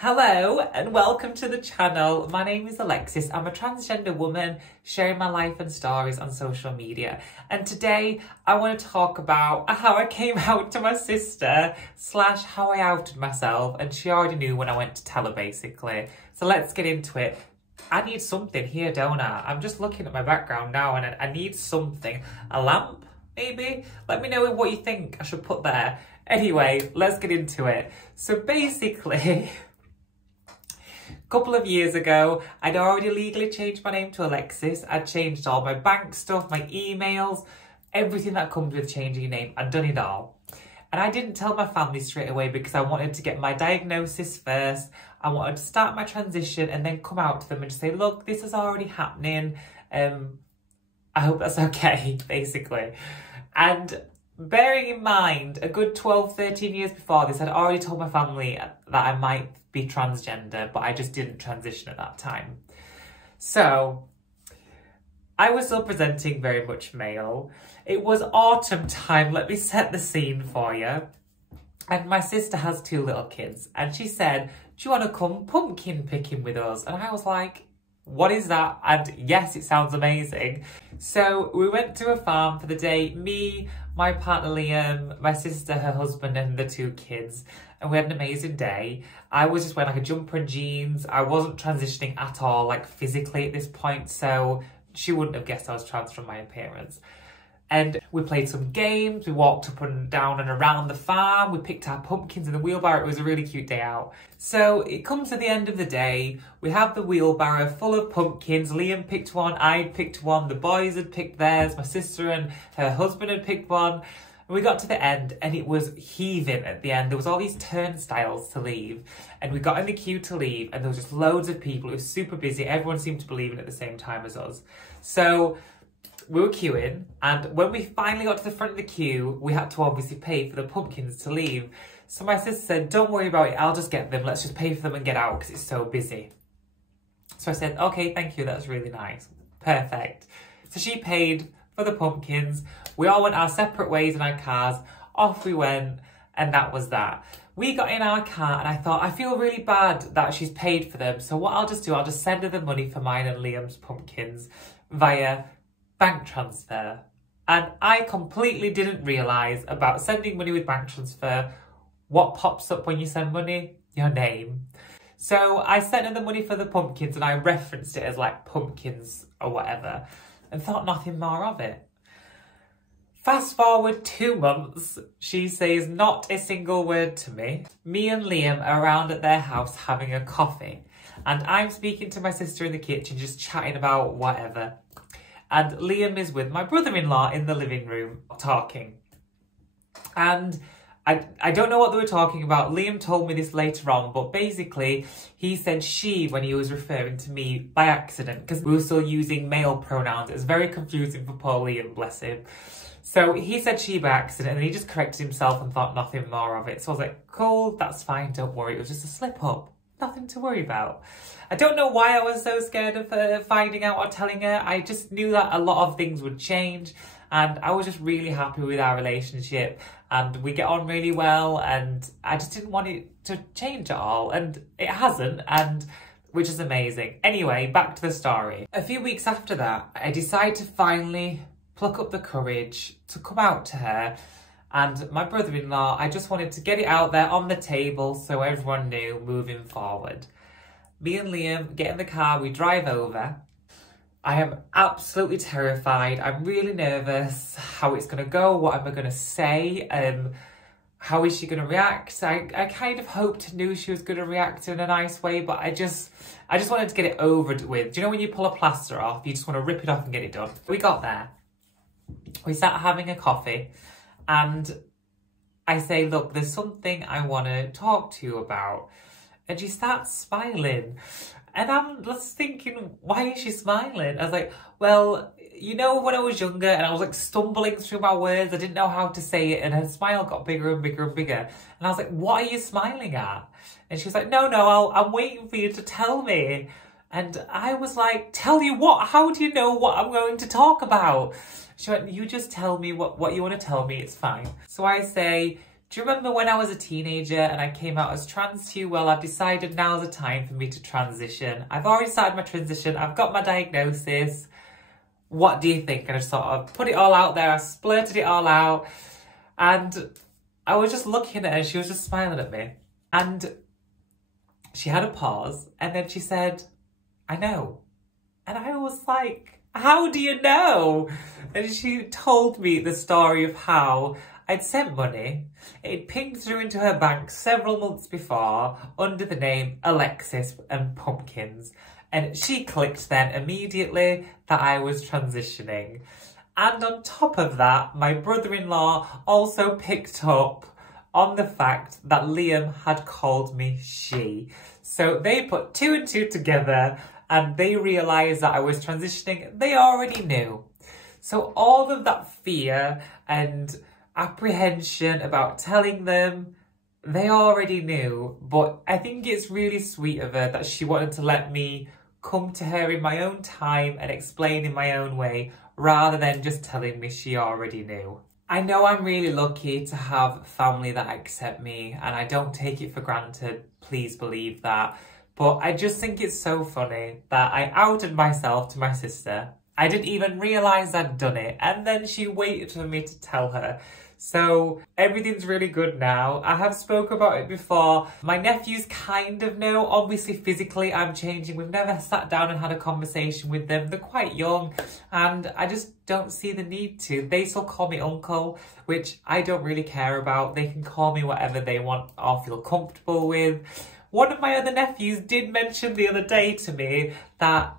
Hello and welcome to the channel. My name is Alexis. I'm a transgender woman sharing my life and stories on social media. And today I want to talk about how I came out to my sister / how I outed myself, and she already knew when I went to tell her basically. So let's get into it. I need something here, don't I? I'm just looking at my background now and I need something. A lamp, maybe? Let me know what you think I should put there. Anyway, let's get into it. So basically, a couple of years ago, I'd already legally changed my name to Alexis. I'd changed all my bank stuff, my emails, everything that comes with changing your name. I'd done it all. And I didn't tell my family straight away because I wanted to get my diagnosis first. I wanted to start my transition and then come out to them and just say, look, this is already happening. I hope that's okay, basically. And bearing in mind, a good 12, 13 years before this, I'd already told my family that I might be transgender, but I just didn't transition at that time. So I was still presenting very much male. It was autumn time. Let me set the scene for you. And my sister has 2 little kids. And she said, do you want to come pumpkin picking with us? And I was like, what is that? And yes, it sounds amazing. So we went to a farm for the day. Me, my partner Liam, my sister, her husband, and the 2 kids. And we had an amazing day. I was just wearing like a jumper and jeans. I wasn't transitioning at all, like physically at this point. So she wouldn't have guessed I was trans from my appearance. And we played some games. We walked up and down and around the farm. We picked our pumpkins in the wheelbarrow. It was a really cute day out. So it comes to the end of the day. We have the wheelbarrow full of pumpkins. Liam picked one. I'd picked one. The boys had picked theirs. My sister and her husband had picked one. And we got to the end and it was heaving at the end. There was all these turnstiles to leave. And we got in the queue to leave and there was just loads of people. It was super busy. Everyone seemed to believe in it at the same time as us. So we were queuing, and when we finally got to the front of the queue, we had to obviously pay for the pumpkins to leave. So my sister said, don't worry about it, I'll just get them. Let's just pay for them and get out because it's so busy. So I said, okay, thank you, that's really nice. Perfect. So she paid for the pumpkins. We all went our separate ways in our cars. Off we went, and that was that. We got in our car and I thought, I feel really bad that she's paid for them. So what I'll just do, I'll just send her the money for mine and Liam's pumpkins via bank transfer. And I completely didn't realise about sending money with bank transfer. What pops up when you send money? Your name. So I sent her the money for the pumpkins and I referenced it as like pumpkins or whatever and thought nothing more of it. Fast forward 2 months, she says not a single word to me. Me and Liam are around at their house having a coffee and I'm speaking to my sister in the kitchen just chatting about whatever. And Liam is with my brother-in-law in the living room talking. And I don't know what they were talking about. Liam told me this later on, but basically he said she when he was referring to me by accident because we were still using male pronouns. It was very confusing for poor Liam, bless him. So he said she by accident and he just corrected himself and thought nothing more of it. So I was like, cool, that's fine, don't worry. It was just a slip up. Nothing to worry about. I don't know why I was so scared of finding out or telling her. I just knew that a lot of things would change and I was just really happy with our relationship and we get on really well and I just didn't want it to change at all and it hasn't, and which is amazing. Anyway, back to the story. A few weeks after that, I decided to finally pluck up the courage to come out to her and my brother-in-law. I just wanted to get it out there on the table so everyone knew moving forward. Me and Liam get in the car, we drive over. I am absolutely terrified. I'm really nervous how it's going to go, what am I going to say, how is she going to react. I kind of hoped and knew she was going to react in a nice way, but I just wanted to get it over with. Do you know when you pull a plaster off, you just want to rip it off and get it done? We got there. We sat having a coffee. And I say, look, there's something I want to talk to you about. And she starts smiling. And I'm just thinking, why is she smiling? I was like, well, you know, when I was younger and I was like stumbling through my words, I didn't know how to say it. And her smile got bigger and bigger and bigger. And I was like, what are you smiling at? And she was like, no, I'm waiting for you to tell me. And I was like, tell you what? How do you know what I'm going to talk about? She went, you just tell me what you want to tell me, it's fine. So I say, Do you remember when I was a teenager and I came out as trans to you? Well, I've decided now's the time for me to transition. I've already started my transition. I've got my diagnosis. What do you think? And I just sort of put it all out there. I splurted it all out. And I was just looking at her. She was just smiling at me. And she had a pause. And then she said, I know. And I was like, how do you know? And she told me the story of how I'd sent money. It pinged through into her bank several months before under the name Alexis and Pumpkins. And she clicked then immediately that I was transitioning. And on top of that, my brother-in-law also picked up on the fact that Liam had called me she. So they put 2 and 2 together and they realised that I was transitioning. They already knew. So all of that fear and apprehension about telling them, they already knew. But I think it's really sweet of her that she wanted to let me come to her in my own time and explain in my own way, rather than just telling me she already knew. I know I'm really lucky to have family that accept me, and I don't take it for granted, please believe that. But I just think it's so funny that I outed myself to my sister. I didn't even realise I'd done it, and then she waited for me to tell her. So everything's really good now. I have spoke about it before. My nephews kind of know. Obviously physically I'm changing. We've never sat down and had a conversation with them. They're quite young and I just don't see the need to. They still call me uncle, which I don't really care about. They can call me whatever they want or feel comfortable with. One of my other nephews did mention the other day to me that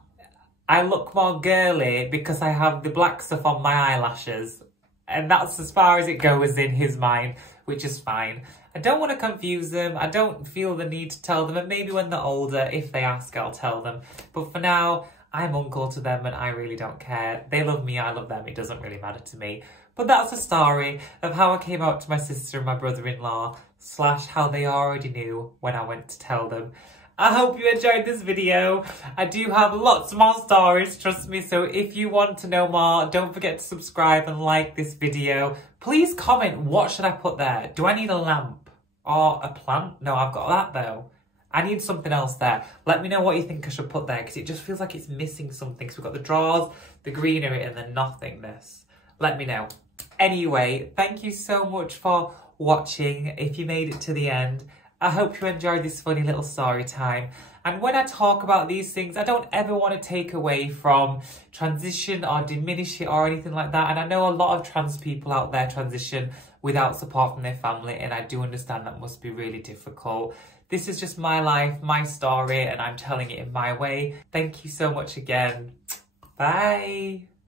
I look more girly because I have the black stuff on my eyelashes. And that's as far as it goes in his mind, which is fine. I don't want to confuse them. I don't feel the need to tell them. And maybe when they're older, if they ask, I'll tell them. But for now, I'm uncle to them and I really don't care. They love me, I love them. It doesn't really matter to me. But that's the story of how I came out to my sister and my brother-in-law, / how they already knew when I went to tell them. I hope you enjoyed this video. I do have lots more stories, trust me. So if you want to know more, don't forget to subscribe and like this video. Please comment, what should I put there? Do I need a lamp or a plant? No, I've got that though. I need something else there. Let me know what you think I should put there because it just feels like it's missing something. So we've got the drawers, the greenery and the nothingness. Let me know. Anyway, thank you so much for watching. If you made it to the end, I hope you enjoyed this funny little story time. And when I talk about these things, I don't ever want to take away from transition or diminish it or anything like that. And I know a lot of trans people out there transition without support from their family, and I do understand that must be really difficult. This is just my life, my story, and I'm telling it in my way. Thank you so much again. Bye.